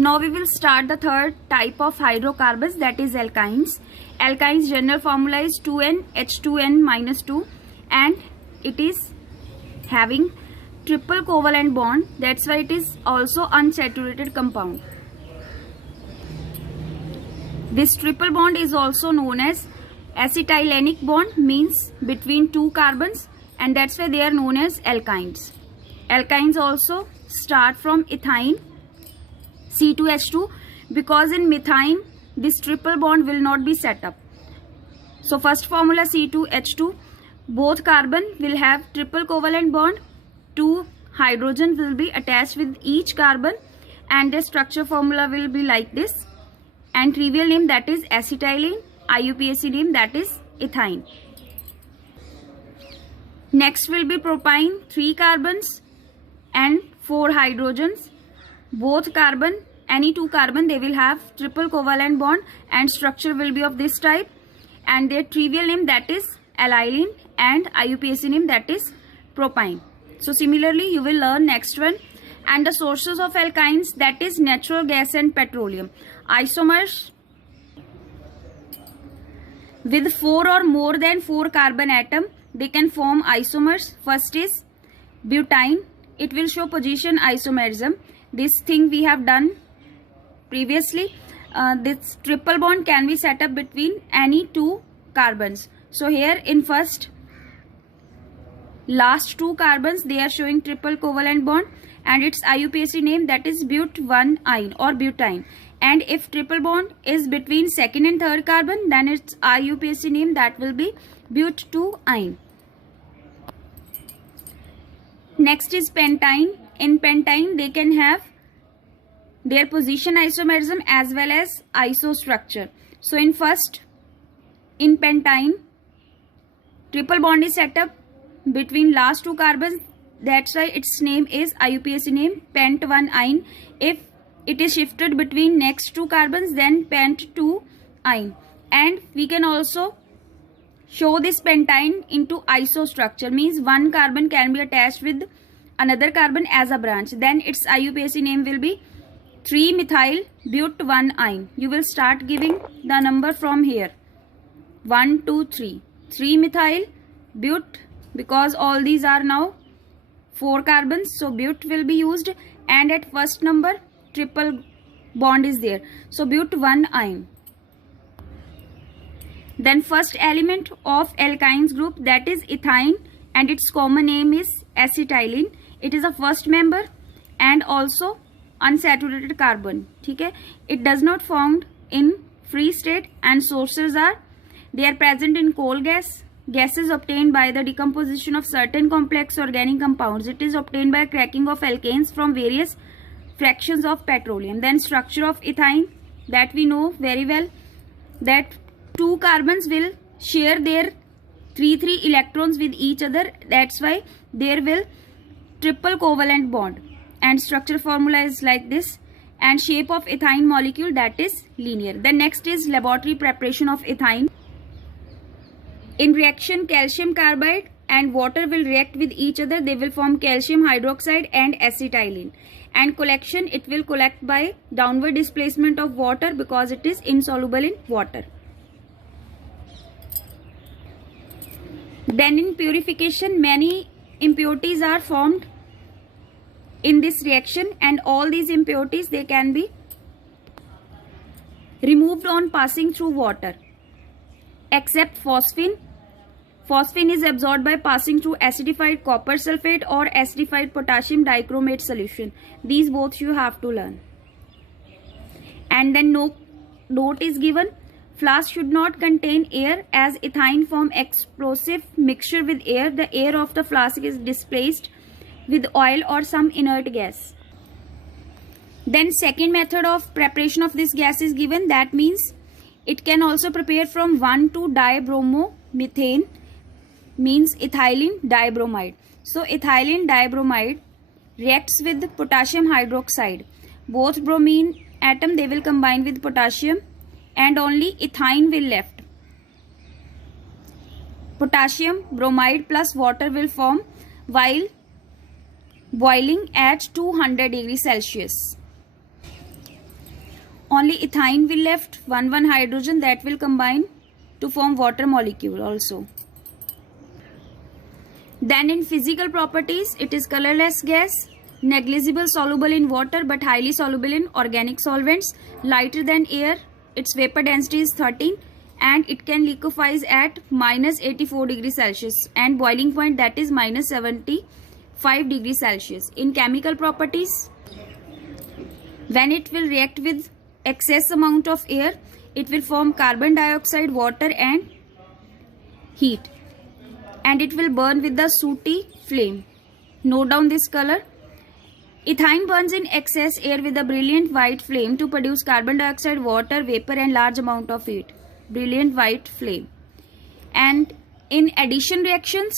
Now we will start the third type of hydrocarbons, that is alkynes. Alkynes general formula is 2N H2N-2 and it is having triple covalent bond. That's why it is also unsaturated compound. This triple bond is also known as acetylenic bond, means between two carbons, and that's why they are known as alkynes. Alkynes also start from ethine C2H2 because in methane this triple bond will not be set up. So first formula C2H2, both carbon will have triple covalent bond, two hydrogen will be attached with each carbon, and the structure formula will be like this, and trivial name that is acetylene, IUPAC name that is ethine. Next will be propyne, 3 carbons and 4 hydrogens. Both carbon, any two carbon, they will have triple covalent bond and structure will be of this type, and their trivial name that is allyline and IUPAC name that is propyne. So similarly you will learn next one. And the sources of alkynes, that is natural gas and petroleum. Isomers with 4 or more than 4 carbon atom, they can form isomers. First is butane. It will show position isomerism. This thing we have done previously. This triple bond can be set up between any two carbons. So here in first last two carbons they are showing triple covalent bond and its IUPAC name that is but1-ine or butane. And if triple bond is between second and third carbon, then its IUPAC name that will be but2-ine. Next is pentane. In pentane they can have their position isomerism as well as isostructure. So in first, in pentane, triple bond is set up between last two carbons. That's why its name is IUPAC name pent1-ine. If it is shifted between next two carbons, then pent2-ine. And we can also show this pentane into isostructure, means one carbon can be attached with another carbon as a branch. Then its IUPAC name will be 3-methyl but1-ine. You will start giving the number from here. 1, 2, 3. 3-methyl but, because all these are now 4 carbons, so but will be used, and at first number triple bond is there, so but1-ine. Then first element of alkynes group, that is ethine, and its common name is acetylene. It is a first member and also unsaturated carbon. Okay? It does not found in free state, and sources are, they are present in coal gas, gases obtained by the decomposition of certain complex organic compounds. It is obtained by cracking of alkanes from various fractions of petroleum. Then structure of ethine, that we know very well, that two carbons will share their 3 electrons with each other. That's why there will triple covalent bond, and structure formula is like this, and shape of ethine molecule that is linear. The next is laboratory preparation of ethine. In reaction, calcium carbide and water will react with each other. They will form calcium hydroxide and acetylene. And collection, it will collect by downward displacement of water because it is insoluble in water. Then in purification, many impurities are formed in this reaction, and all these impurities, they can be removed on passing through water, except phosphine. Phosphine is absorbed by passing through acidified copper sulfate or acidified potassium dichromate solution. These both you have to learn. And then note is given. Flask should not contain air, as ethine form explosive mixture with air. The air of the flask is displaced with oil or some inert gas. Then second method of preparation of this gas is given. That means it can also prepare from 1,2-dibromomethane, means ethylene dibromide. So ethylene dibromide reacts with potassium hydroxide. Both bromine atom, they will combine with potassium, and only ethine will left. Potassium bromide plus water will form while boiling at 200 degrees Celsius. only ethyne will left, 1 hydrogen that will combine to form water molecule also. Then in physical properties, it is colorless gas, negligible soluble in water but highly soluble in organic solvents, lighter than air, its vapor density is 13 and it can liquefy at minus 84 degrees Celsius and boiling point that is minus 75 degrees Celsius. In chemical properties, when it will react with excess amount of air, it will form carbon dioxide, water and heat, and it will burn with the sooty flame. Note down this color. Ethyne burns in excess air with a brilliant white flame to produce carbon dioxide, water, vapor and large amount of heat. Brilliant white flame. And in addition reactions,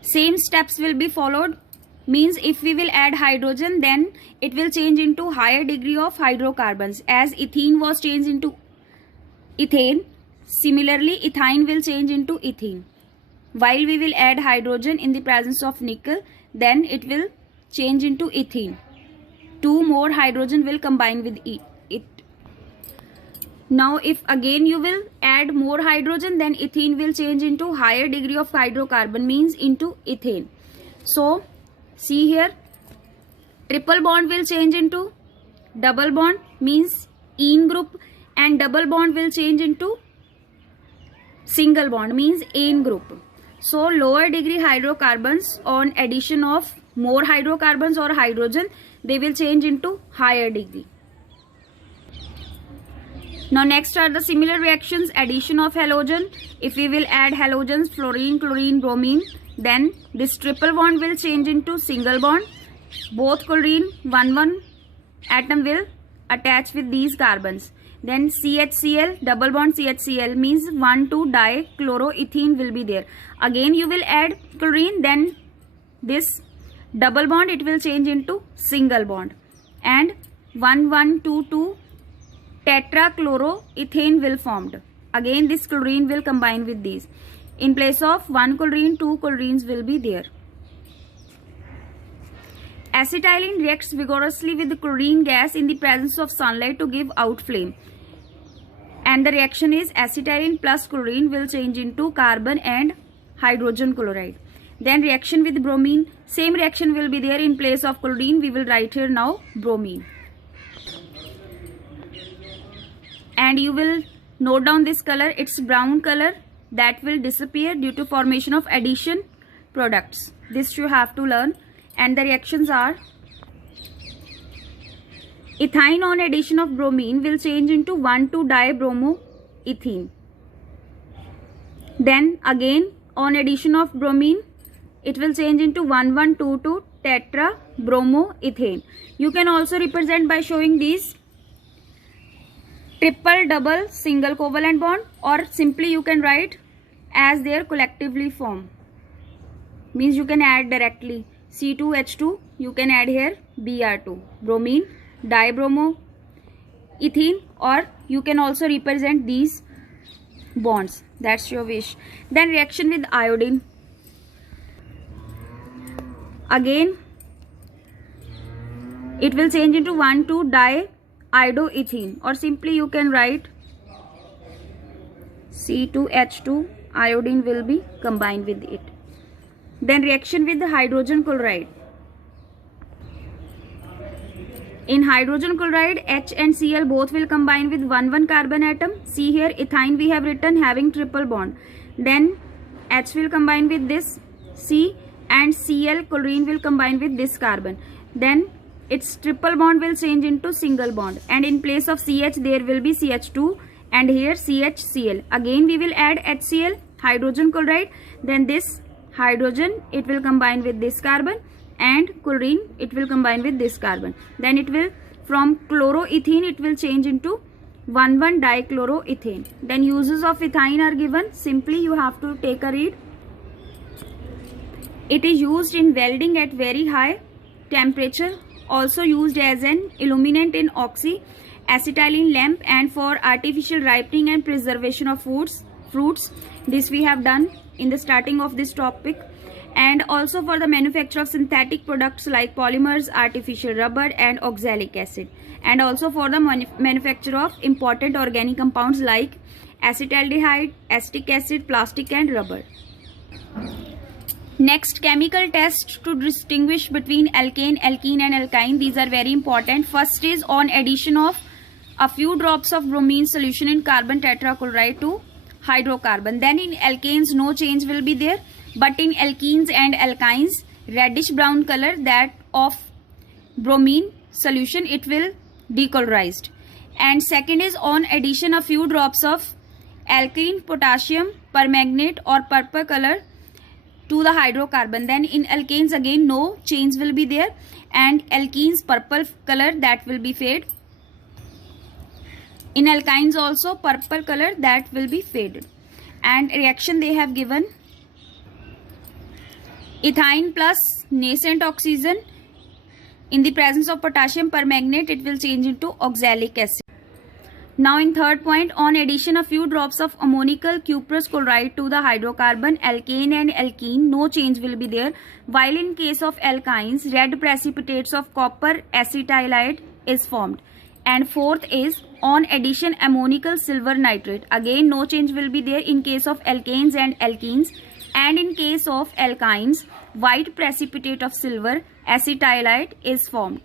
same steps will be followed. Means if we will add hydrogen, then it will change into higher degree of hydrocarbons. As ethene was changed into ethane, similarly ethyne will change into ethene. While we will add hydrogen in the presence of nickel, then it will change into ethene. 2 more hydrogen will combine with it. Now if again you will add more hydrogen, then ethene will change into higher degree of hydrocarbon, means into ethane. So see here, triple bond will change into double bond, means ene group, and double bond will change into single bond, means ane group. So lower degree hydrocarbons on addition of more hydrocarbons or hydrogen, they will change into higher degree. Now next are the similar reactions. Addition of halogen. If we will add halogens, fluorine, chlorine, bromine, then this triple bond will change into single bond. Both chlorine 1 atom will attach with these carbons. Then CHCl, double bond CHCl, means 1,2 dichloroethene will be there. Again you will add chlorine, then this double bond it will change into single bond, and 1,1,2,2 tetrachloroethane will formed. Again this chlorine will combine with these. In place of 1 chlorine, 2 chlorines will be there. Acetylene reacts vigorously with the chlorine gas in the presence of sunlight to give out flame. And the reaction is acetylene plus chlorine will change into carbon and hydrogen chloride. Then reaction with bromine, same reaction will be there. In place of chlorine we will write here now bromine. And you will note down this color, it's brown color, that will disappear due to formation of addition products. This you have to learn. And the reactions are, ethyne on addition of bromine will change into 1,2-dibromoethene. Then again on addition of bromine it will change into 1,1,2,2 tetrabromoethane. You can also represent by showing these triple, double, single covalent bond, or simply you can write as their collectively form. Means you can add directly C2H2, you can add here Br2, bromine, dibromoethene, or you can also represent these bonds. That's your wish. Then reaction with iodine. Again it will change into 1,2-diodoethene, or simply you can write C2H2, iodine will be combined with it. Then reaction with the hydrogen chloride. In hydrogen chloride, H and Cl both will combine with 1 carbon atom. See here ethyne we have written having triple bond. Then H will combine with this C, and Cl chlorine will combine with this carbon. Then its triple bond will change into single bond, and in place of CH there will be CH2 and here CHCl. Again we will add HCl, hydrogen chloride. Then this hydrogen it will combine with this carbon, and chlorine it will combine with this carbon. Then it will, from chloroethene it will change into 1,1-dichloroethane. Then uses of ethyne are given. Simply you have to take a read. It is used in welding at very high temperature, also used as an illuminant in oxy-acetylene lamp, and for artificial ripening and preservation of fruits. This we have done in the starting of this topic. and also for the manufacture of synthetic products like polymers, artificial rubber and oxalic acid, and also for the manufacture of important organic compounds like acetaldehyde, acetic acid, plastic and rubber. Next, chemical test to distinguish between alkane, alkene and alkyne. These are very important. First is on addition of a few drops of bromine solution in carbon tetrachloride to hydrocarbon. Then in alkanes no change will be there, but in alkenes and alkynes reddish brown color that of bromine solution it will decolorized. And second is on addition a few drops of alkene potassium permanganate or purple color to the hydrocarbon. Then in alkanes again no change will be there, and alkenes purple color that will be fade. In alkynes also purple color that will be faded. And reaction they have given: ethyne plus nascent oxygen, in the presence of potassium permanganate it will change into oxalic acid. Now in third point, on addition a few drops of ammonical cuprous chloride to the hydrocarbon, alkane and alkene no change will be there, while in case of alkynes red precipitates of copper acetylide is formed. And fourth is on addition ammonical silver nitrate, again no change will be there in case of alkanes and alkenes, and in case of alkynes white precipitate of silver acetylide is formed.